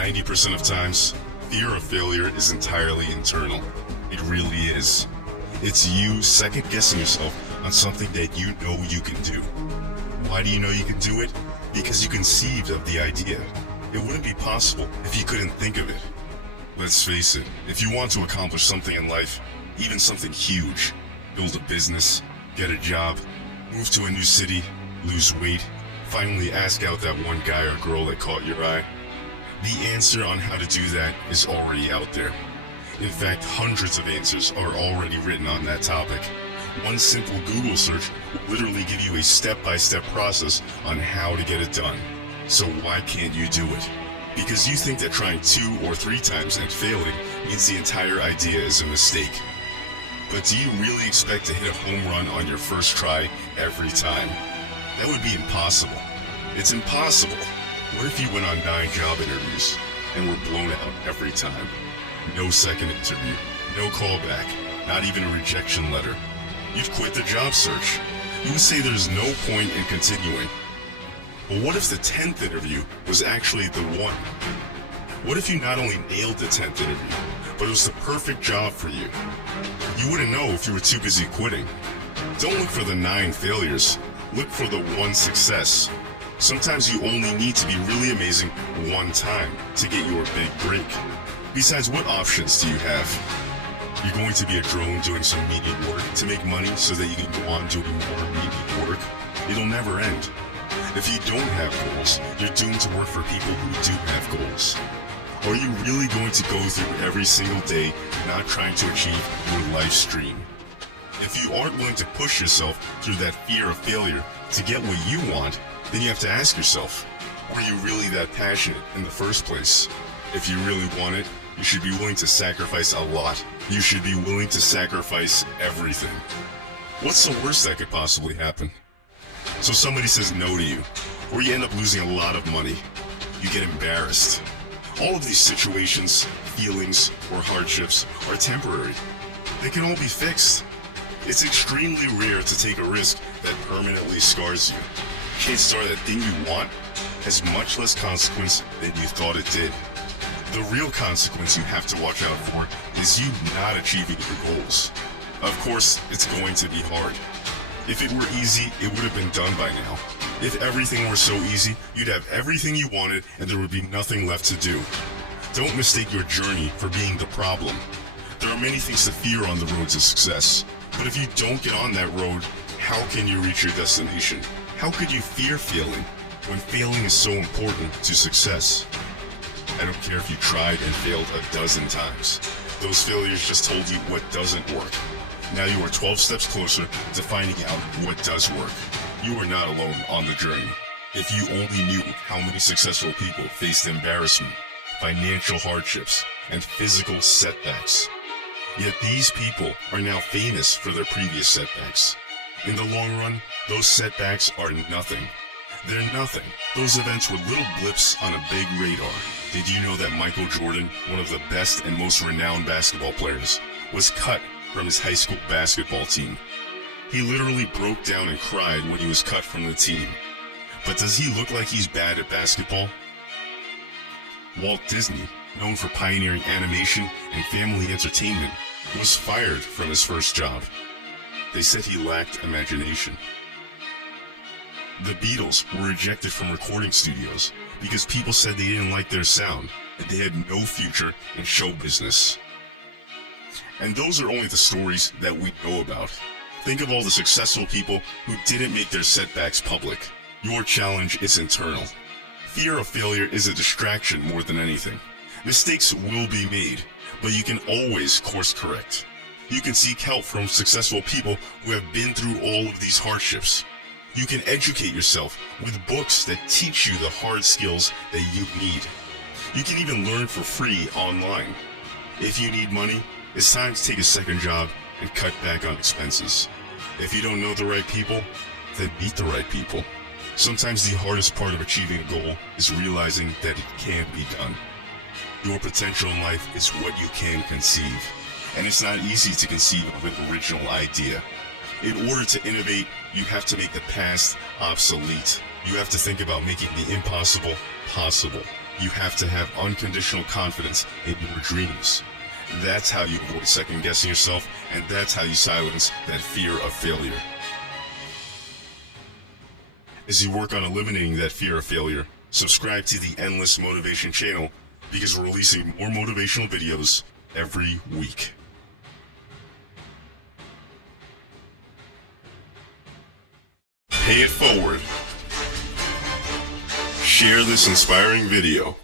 90% of times, fear of failure is entirely internal. It really is. It's you second-guessing yourself on something that you know you can do. Why do you know you can do it? Because you conceived of the idea. It wouldn't be possible if you couldn't think of it. Let's face it, if you want to accomplish something in life, even something huge, build a business, get a job, move to a new city, lose weight, finally ask out that one guy or girl that caught your eye, the answer on how to do that is already out there. In fact, hundreds of answers are already written on that topic. One simple Google search will literally give you a step-by-step process on how to get it done. So why can't you do it? Because you think that trying 2 or 3 times and failing means the entire idea is a mistake. But do you really expect to hit a home run on your first try every time? That would be impossible. It's impossible. What if you went on 9 job interviews and were blown out every time? No second interview, no callback, not even a rejection letter. You'd quit the job search. You would say there's no point in continuing. But what if the 10th interview was actually the one? What if you not only nailed the 10th interview, but it was the perfect job for you? You wouldn't know if you were too busy quitting. Don't look for the 9 failures. Look for the 1 success. Sometimes you only need to be really amazing one time to get your big break. Besides, what options do you have? You're going to be a drone doing some menial work to make money so that you can go on doing more menial work. It'll never end. If you don't have goals, you're doomed to work for people who do have goals. Are you really going to go through every single day not trying to achieve your life's dream? If you aren't willing to push yourself through that fear of failure to get what you want, then you have to ask yourself, were you really that passionate in the first place? If you really want it, you should be willing to sacrifice a lot. You should be willing to sacrifice everything. What's the worst that could possibly happen? So somebody says no to you, or you end up losing a lot of money. You get embarrassed. All of these situations, feelings, or hardships are temporary. They can all be fixed. It's extremely rare to take a risk that permanently scars you. Chances are that thing you want has much less consequence than you thought it did. The real consequence you have to watch out for is you not achieving your goals. Of course, it's going to be hard. If it were easy, it would have been done by now. If everything were so easy, you'd have everything you wanted and there would be nothing left to do. Don't mistake your journey for being the problem. There are many things to fear on the road to success. But if you don't get on that road, how can you reach your destination? How could you fear failing when failing is so important to success? I don't care if you tried and failed a dozen times. Those failures just told you what doesn't work. Now you are 12 steps closer to finding out what does work. You are not alone on the journey. If you only knew how many successful people faced embarrassment, financial hardships, and physical setbacks. Yet these people are now famous for their previous setbacks. In the long run, those setbacks are nothing. They're nothing. Those events were little blips on a big radar. Did you know that Michael Jordan, one of the best and most renowned basketball players, was cut from his high school basketball team? He literally broke down and cried when he was cut from the team. But does he look like he's bad at basketball? Walt Disney, known for pioneering animation and family entertainment, was fired from his first job. They said he lacked imagination. The Beatles were rejected from recording studios because people said they didn't like their sound and they had no future in show business. And those are only the stories that we know about. Think of all the successful people who didn't make their setbacks public. Your challenge is internal. Fear of failure is a distraction more than anything. Mistakes will be made, but you can always course correct. You can seek help from successful people who have been through all of these hardships. You can educate yourself with books that teach you the hard skills that you need. You can even learn for free online. If you need money, it's time to take a second job and cut back on expenses. If you don't know the right people, then meet the right people. Sometimes the hardest part of achieving a goal is realizing that it can be done. Your potential in life is what you can conceive, and it's not easy to conceive of an original idea. In order to innovate, you have to make the past obsolete. You have to think about making the impossible possible. You have to have unconditional confidence in your dreams. That's how you avoid second guessing yourself, and that's how you silence that fear of failure. As you work on eliminating that fear of failure, subscribe to the Endless Motivation channel because we're releasing more motivational videos every week. Pay it forward. Share this inspiring video.